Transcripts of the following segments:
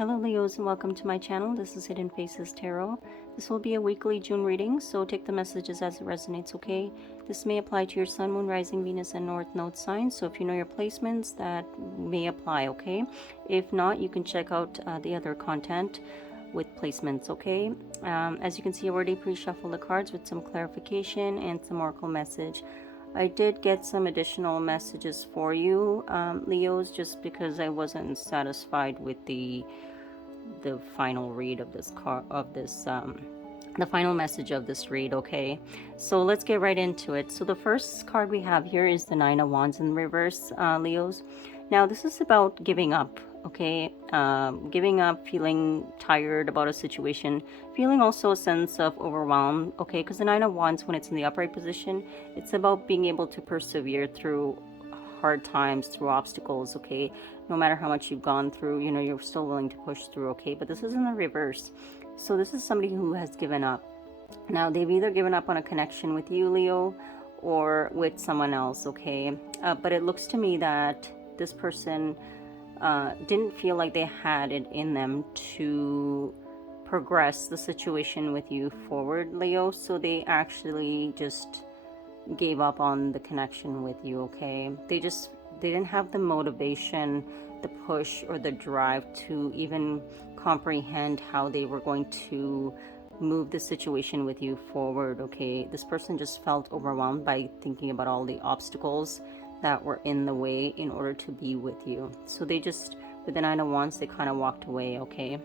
Hello Leos and welcome to my channel. This is Hidden Faces Tarot. This will be a weekly June reading, so take the messages as it resonates, okay? This may apply to your Sun, Moon, Rising, Venus, and North Node signs, so if you know your placements, that may apply, okay? If not, you can check out the other content with placements, okay? As you can see, I already pre-shuffled the cards with some clarification and some oracle message. I did get some additional messages for you, Leos, just because I wasn't satisfied with the final read of this the final message of this read, okay? So let's get right into it. So the first card we have here is the Nine of Wands in reverse, Leos. Now this is about giving up, okay? Giving up, feeling tired about a situation, feeling also a sense of overwhelm, okay? Because the Nine of Wands, when it's in the upright position, it's about being able to persevere through hard times, through obstacles, okay? No matter how much you've gone through, you know, you're still willing to push through, okay? But this is in the reverse. So this is somebody who has given up. Now, they've either given up on a connection with you, Leo, or with someone else, okay? But it looks to me that this person didn't feel like they had it in them to progress the situation with you forward, Leo. So they actually just gave up on the connection with you, okay? They didn't have the motivation, the push, or the drive to even comprehend how they were going to move the situation with you forward, okay? This person just felt overwhelmed by thinking about all the obstacles that were in the way in order to be with you. So they just, with the Nine of Wands, they kind of walked away, okay?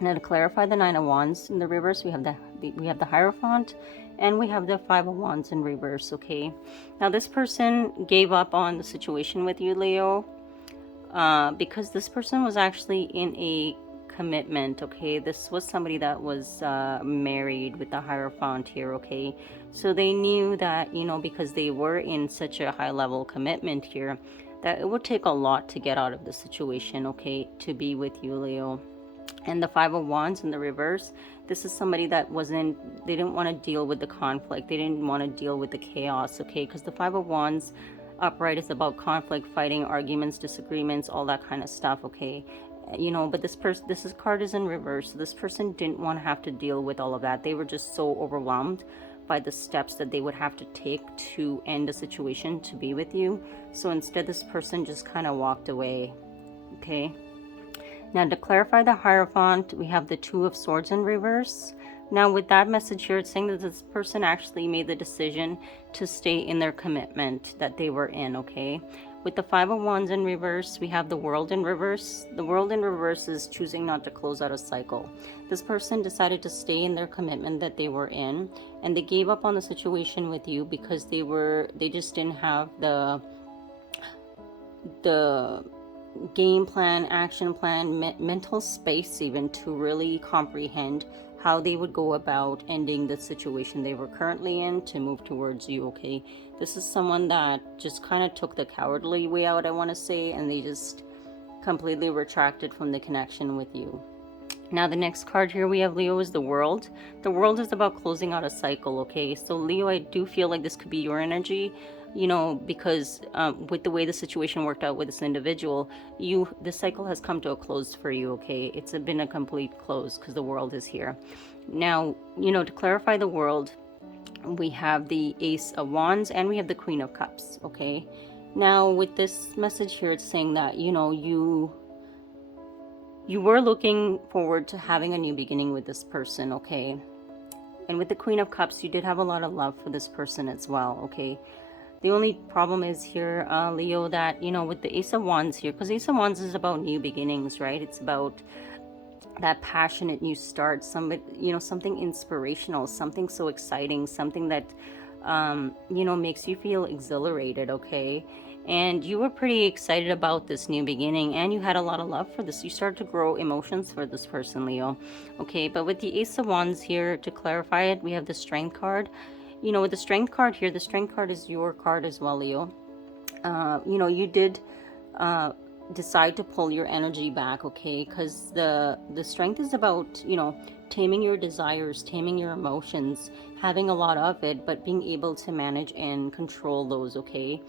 Now to clarify the Nine of Wands in the reverse, we have the Hierophant and we have the Five of Wands in reverse, okay? Now this person gave up on the situation with you, Leo, because this person was actually in a commitment, okay? This was somebody that was married with the Hierophant here, okay? So they knew that, you know, because they were in such a high level commitment here, that it would take a lot to get out of the situation, okay, to be with you, Leo. And the Five of Wands in the reverse, this is somebody that they didn't want to deal with the conflict. They didn't want to deal with the chaos, okay? Because the Five of Wands upright is about conflict, fighting, arguments, disagreements, all that kind of stuff, okay? You know, but this card is in reverse. So this person didn't want to have to deal with all of that. They were just so overwhelmed by the steps that they would have to take to end a situation to be with you. So instead, this person just kind of walked away, okay? Now to clarify the Hierophant, we have the Two of Swords in reverse. Now with that message here, it's saying that this person actually made the decision to stay in their commitment that they were in, okay? With the Five of Wands in reverse, we have the World in reverse. The World in reverse is choosing not to close out a cycle. This person decided to stay in their commitment that they were in, and they gave up on the situation with you because they just didn't have the game plan, action plan, mental space even to really comprehend how they would go about ending the situation they were currently in to move towards you, okay? This is someone that just kind of took the cowardly way out, I want to say, and they just completely retracted from the connection with you. Now the next card here we have, Leo, is the World. The World is about closing out a cycle, okay? So Leo, I do feel like this could be your energy, you know, because with the way the situation worked out with this individual, the cycle has come to a close for you, okay? It's been a complete close because the World is here. Now, you know, to clarify the World, we have the Ace of Wands and we have the Queen of Cups, okay? Now with this message here, it's saying that, you know, you were looking forward to having a new beginning with this person, okay? And with the Queen of Cups, you did have a lot of love for this person as well, okay? The only problem is here, Leo, that, you know, with the Ace of Wands here, because Ace of Wands is about new beginnings, right? It's about that passionate new start, you know, something inspirational, something so exciting, something that, you know, makes you feel exhilarated, okay? And you were pretty excited about this new beginning, and you had a lot of love for this. You started to grow emotions for this person, Leo, okay? But with the Ace of Wands here, to clarify it, we have the Strength card. You know, with the Strength card here, the Strength card is your card as well, Leo. You know, you did decide to pull your energy back, okay? Because the Strength is about, you know, taming your desires, taming your emotions, having a lot of it, but being able to manage and control those, okay?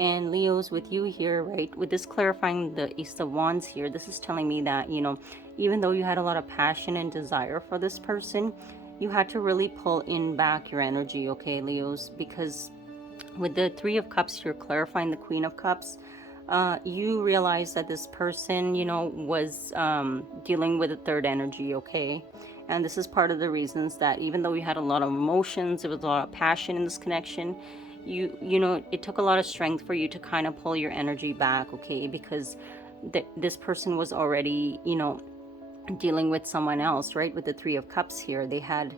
And Leos, with you here, right, with this clarifying the Ace of Wands here, this is telling me that, you know, even though you had a lot of passion and desire for this person, you had to really pull in back your energy, okay, Leos, because with the Three of Cups here, clarifying the Queen of Cups, you realize that this person, you know, was dealing with a third energy, okay? And this is part of the reasons that even though you had a lot of emotions, there was a lot of passion in this connection, you know, it took a lot of strength for you to kind of pull your energy back, okay? Because this person was already, you know, dealing with someone else, right? With the Three of Cups here, they had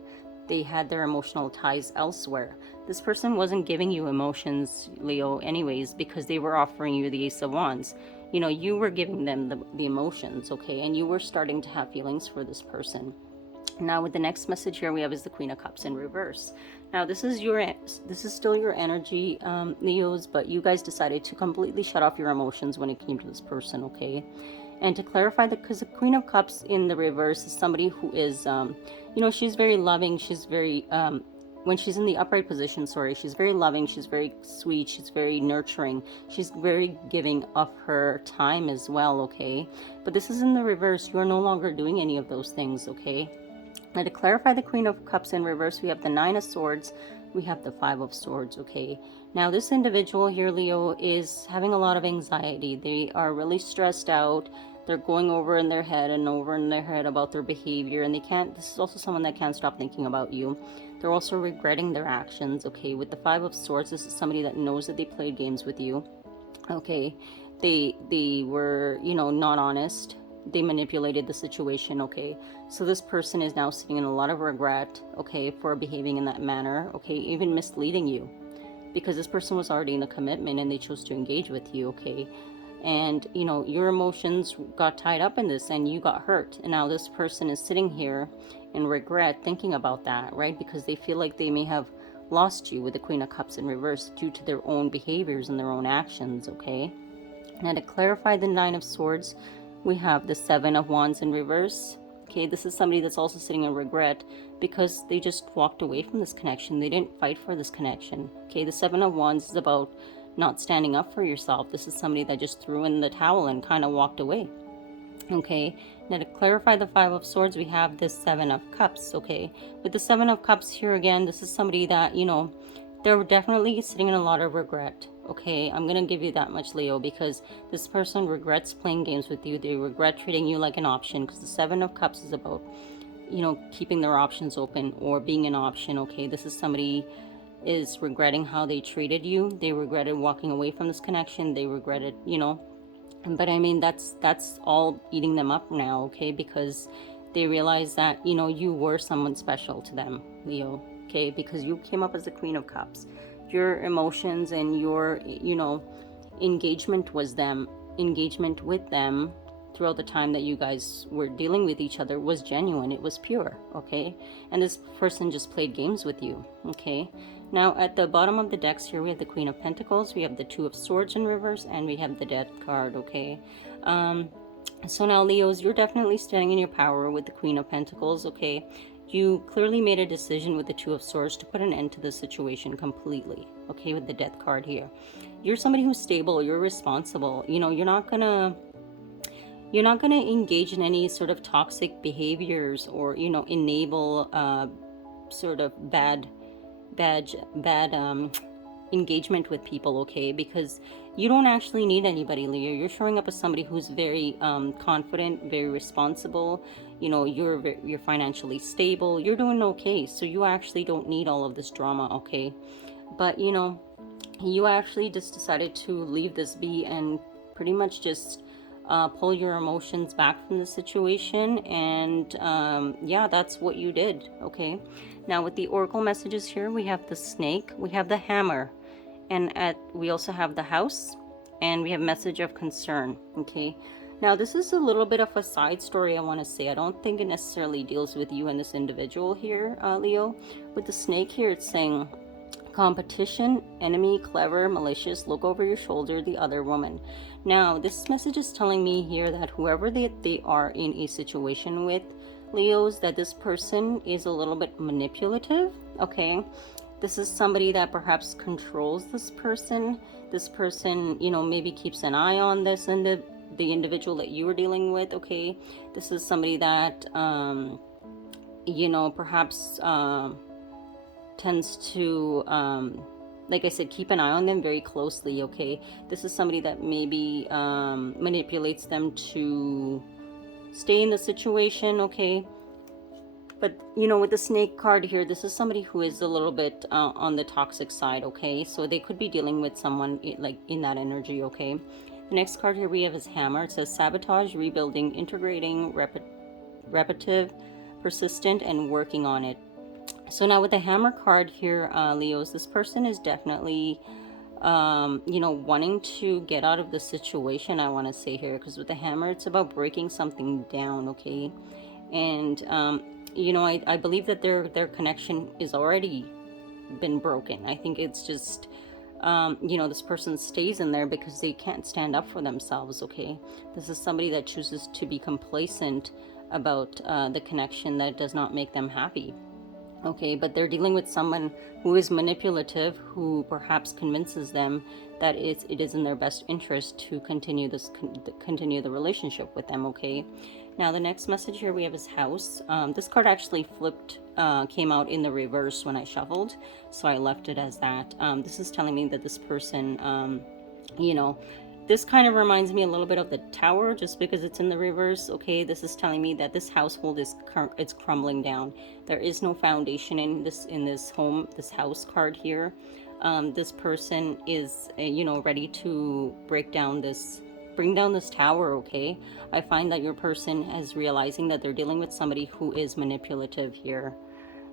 their emotional ties elsewhere. This person wasn't giving you emotions, Leo, anyways, because they were offering you the Ace of Wands. You know, you were giving them the emotions, okay? And you were starting to have feelings for this person. Now with the next message here we have is the Queen of Cups in reverse. Now this is still your energy, Leos, but you guys decided to completely shut off your emotions when it came to this person, okay? And to clarify that, because the Queen of Cups in the reverse is somebody who is, you know, she's very loving, she's very, when she's in the upright position, sorry, she's very loving, she's very sweet, she's very nurturing, she's very giving of her time as well, okay? But this is in the reverse, you are no longer doing any of those things, okay? Now to clarify the Queen of Cups in reverse, we have the Nine of Swords, we have the Five of Swords, okay? Now this individual here, Leo, is having a lot of anxiety. They are really stressed out. They're going over in their head and over in their head about their behavior, and this is also someone that can't stop thinking about you. They're also regretting their actions, okay? With the Five of Swords, this is somebody that knows that they played games with you, okay? They were, you know, not honest. They manipulated the situation, okay? So this person is now sitting in a lot of regret, okay, for behaving in that manner, okay, even misleading you, because this person was already in a commitment and they chose to engage with you, okay? And, you know, your emotions got tied up in this and you got hurt. And now this person is sitting here in regret thinking about that, right? Because they feel like they may have lost you with the Queen of Cups in reverse due to their own behaviors and their own actions, okay? Now to clarify the Nine of Swords, we have the Seven of Wands in reverse. Okay, this is somebody that's also sitting in regret because they just walked away from this connection. They didn't fight for this connection. Okay, the Seven of Wands is about not standing up for yourself. This is somebody that just threw in the towel and kind of walked away. Okay, now to clarify the Five of Swords, we have the Seven of Cups. Okay, with the Seven of Cups here again, this is somebody that, you know, they're definitely sitting in a lot of regret. Okay, I'm gonna give you that much, Leo, because this person regrets playing games with you. They regret treating you like an option, because the Seven of Cups is about, you know, keeping their options open or being an option. Okay, this is somebody is regretting how they treated you. They regretted walking away from this connection. They regretted, you know, but I mean, that's all eating them up now, okay, because they realize that, you know, you were someone special to them, Leo, okay, because you came up as the Queen of Cups. Your emotions and your, you know, engagement with them throughout the time that you guys were dealing with each other was genuine. It was pure, okay? And this person just played games with you, okay? Now at the bottom of the decks here, we have the Queen of Pentacles, we have the Two of Swords in reverse, and we have the Death card, okay? So now, Leos, you're definitely standing in your power with the Queen of Pentacles, okay? You clearly made a decision with the Two of Swords to put an end to the situation completely, okay, with the Death card here. You're somebody who's stable, you're responsible, you know, you're not gonna engage in any sort of toxic behaviors or, you know, enable sort of bad engagement with people, okay? Because you don't actually need anybody, Leo. You're showing up as somebody who's very confident, very responsible. You know, you're financially stable. You're doing okay. So you actually don't need all of this drama, okay? But, you know, you actually just decided to leave this be and pretty much just pull your emotions back from the situation. And yeah, that's what you did, okay? Now with the oracle messages here, we have the snake, we have the hammer, and we also have the house, and we have message of concern, okay? Now this is a little bit of a side story I want to say. I don't think it necessarily deals with you and this individual here, Leo. With the snake here, it's saying competition, enemy, clever, malicious, look over your shoulder, the other woman. Now this message is telling me here that whoever they are in a situation with, Leos, that this person is a little bit manipulative, okay? This is somebody that perhaps controls this person. This person, you know, maybe keeps an eye on this and the individual that you are dealing with, okay? This is somebody that, you know, perhaps tends to, like I said, keep an eye on them very closely, okay? This is somebody that maybe manipulates them to stay in the situation, okay? But, you know, with the snake card here, this is somebody who is a little bit on the toxic side, okay? So they could be dealing with someone like in that energy, okay? The next card here we have is Hammer. It says sabotage, rebuilding, integrating, repetitive, persistent, and working on it. So now with the Hammer card here, Leos, this person is definitely, you know, wanting to get out of the situation, I want to say here. Because with the Hammer, it's about breaking something down, okay? And, you know, I believe that their connection is already been broken. I think it's just, you know, this person stays in there because they can't stand up for themselves, okay? This is somebody that chooses to be complacent about the connection that does not make them happy, okay? But they're dealing with someone who is manipulative, who perhaps convinces them that it is in their best interest to continue the relationship with them, okay? Now the next message here we have is House. This card actually flipped, came out in the reverse when I shuffled, so I left it as that. This is telling me that this person, you know, this kind of reminds me a little bit of the Tower, just because it's in the reverse, okay? This is telling me that this household is it's crumbling down. There is no foundation in this home, this house card here. This person is, you know, ready to bring down this tower, okay? I find that your person is realizing that they're dealing with somebody who is manipulative here,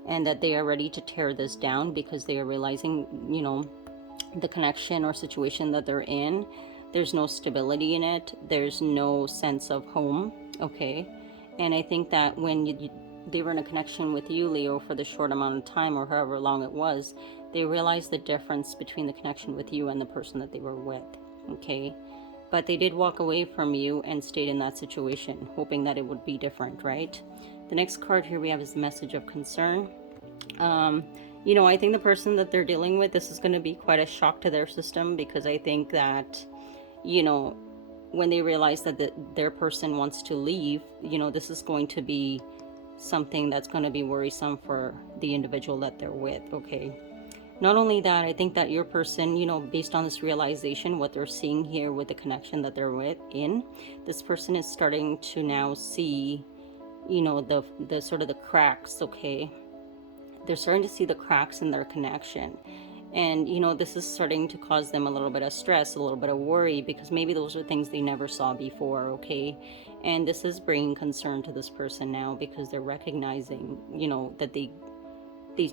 and that they are ready to tear this down because they are realizing, you know, the connection or situation that they're in, there's no stability in it, there's no sense of home, okay? And I think that when they were in a connection with you, Leo, for the short amount of time or however long it was, they realized the difference between the connection with you and the person that they were with, okay? But they did walk away from you and stayed in that situation, hoping that it would be different, right? The next card here we have is the Message of Concern. You know, I think the person that they're dealing with, this is going to be quite a shock to their system, because I think that, you know, when they realize that their person wants to leave, you know, this is going to be something that's going to be worrisome for the individual that they're with, okay? Not only that, I think that your person, you know, based on this realization, what they're seeing here with the connection that they're this person is starting to now see, you know, the sort of the cracks, okay? They're starting to see the cracks in their connection. And, you know, this is starting to cause them a little bit of stress, a little bit of worry, because maybe those are things they never saw before, okay? And this is bringing concern to this person now, because they're recognizing, you know, that they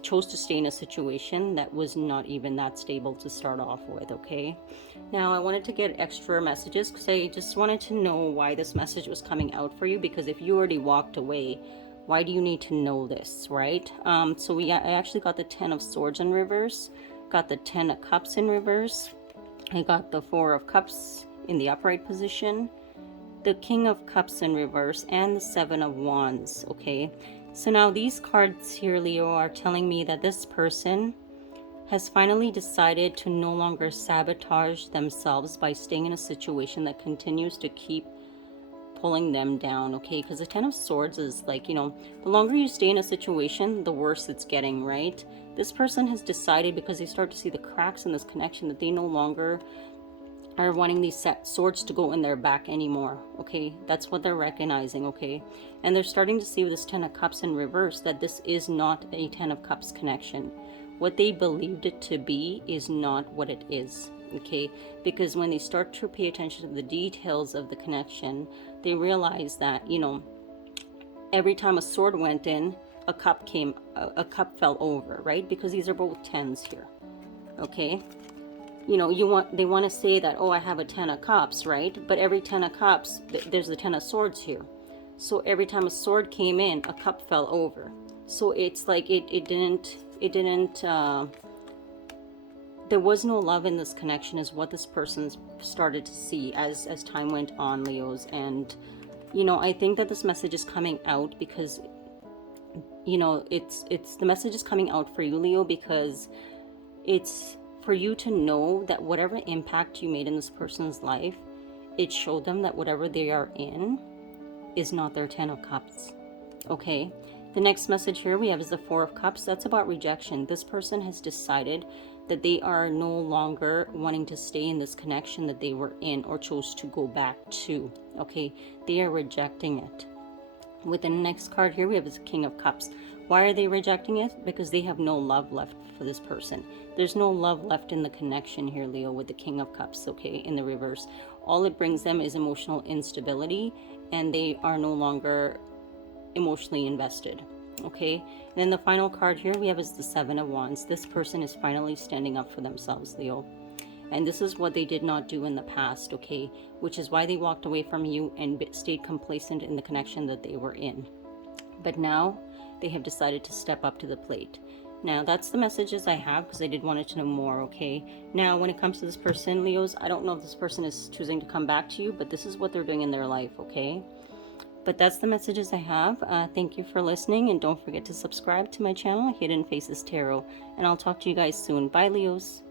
chose to stay in a situation that was not even that stable to start off with, okay? Now, I wanted to get extra messages because I just wanted to know why this message was coming out for you, because if you already walked away, why do you need to know this, right? So I actually got the 10 of Swords in reverse, got the 10 of Cups in reverse, I got the 4 of Cups in the upright position, the King of Cups in reverse, and the 7 of Wands, okay? So now these cards here, Leo, are telling me that this person has finally decided to no longer sabotage themselves by staying in a situation that continues to keep pulling them down, okay? Because the 10 of Swords is like, you know, the longer you stay in a situation, the worse it's getting, right? This person has decided, because they start to see the cracks in this connection, that they no longer are wanting these swords to go in their back anymore, okay? That's what they're recognizing, okay? And they're starting to see with this 10 of Cups in reverse that this is not a 10 of Cups connection. What they believed it to be is not what it is, okay? Because when they start to pay attention to the details of the connection, they realize that, you know, every time a sword went in, a cup fell over, right? Because these are both 10s here, okay? You know, they want to say that, oh, I have a 10 of Cups, right? But every 10 of Cups, there's the 10 of Swords here. So every time a sword came in, a cup fell over. So it's like it didn't, there was no love in this connection, is what this person started to see as time went on, Leos. And, you know, I think that this message is coming out because you know, the message is coming out for you, Leo, because it's for you to know that whatever impact you made in this person's life, it showed them that whatever they are in is not their 10 of Cups. Okay, the next message here we have is the 4 of Cups. That's about rejection. This person has decided that they are no longer wanting to stay in this connection that they were in or chose to go back to. Okay, they are rejecting it. With the next card here we have is King of Cups. Why are they rejecting it? Because they have no love left for this person. There's no love left in the connection here, Leo, with the King of Cups, okay, in the reverse. All it brings them is emotional instability, and they are no longer emotionally invested. Okay, and then the final card here we have is the 7 of Wands. This person is finally standing up for themselves, Leo, and this is what they did not do in the past, okay, which is why they walked away from you and stayed complacent in the connection that they were in. But now they have decided to step up to the plate. Now that's the messages I have, because I did want to know more. Okay, now when it comes to this person, Leos, I don't know if this person is choosing to come back to you, but this is what they're doing in their life. Okay, but that's the messages I have. Thank you for listening, and don't forget to subscribe to my channel, Hidden Faces Tarot, and I'll talk to you guys soon. Bye, Leos.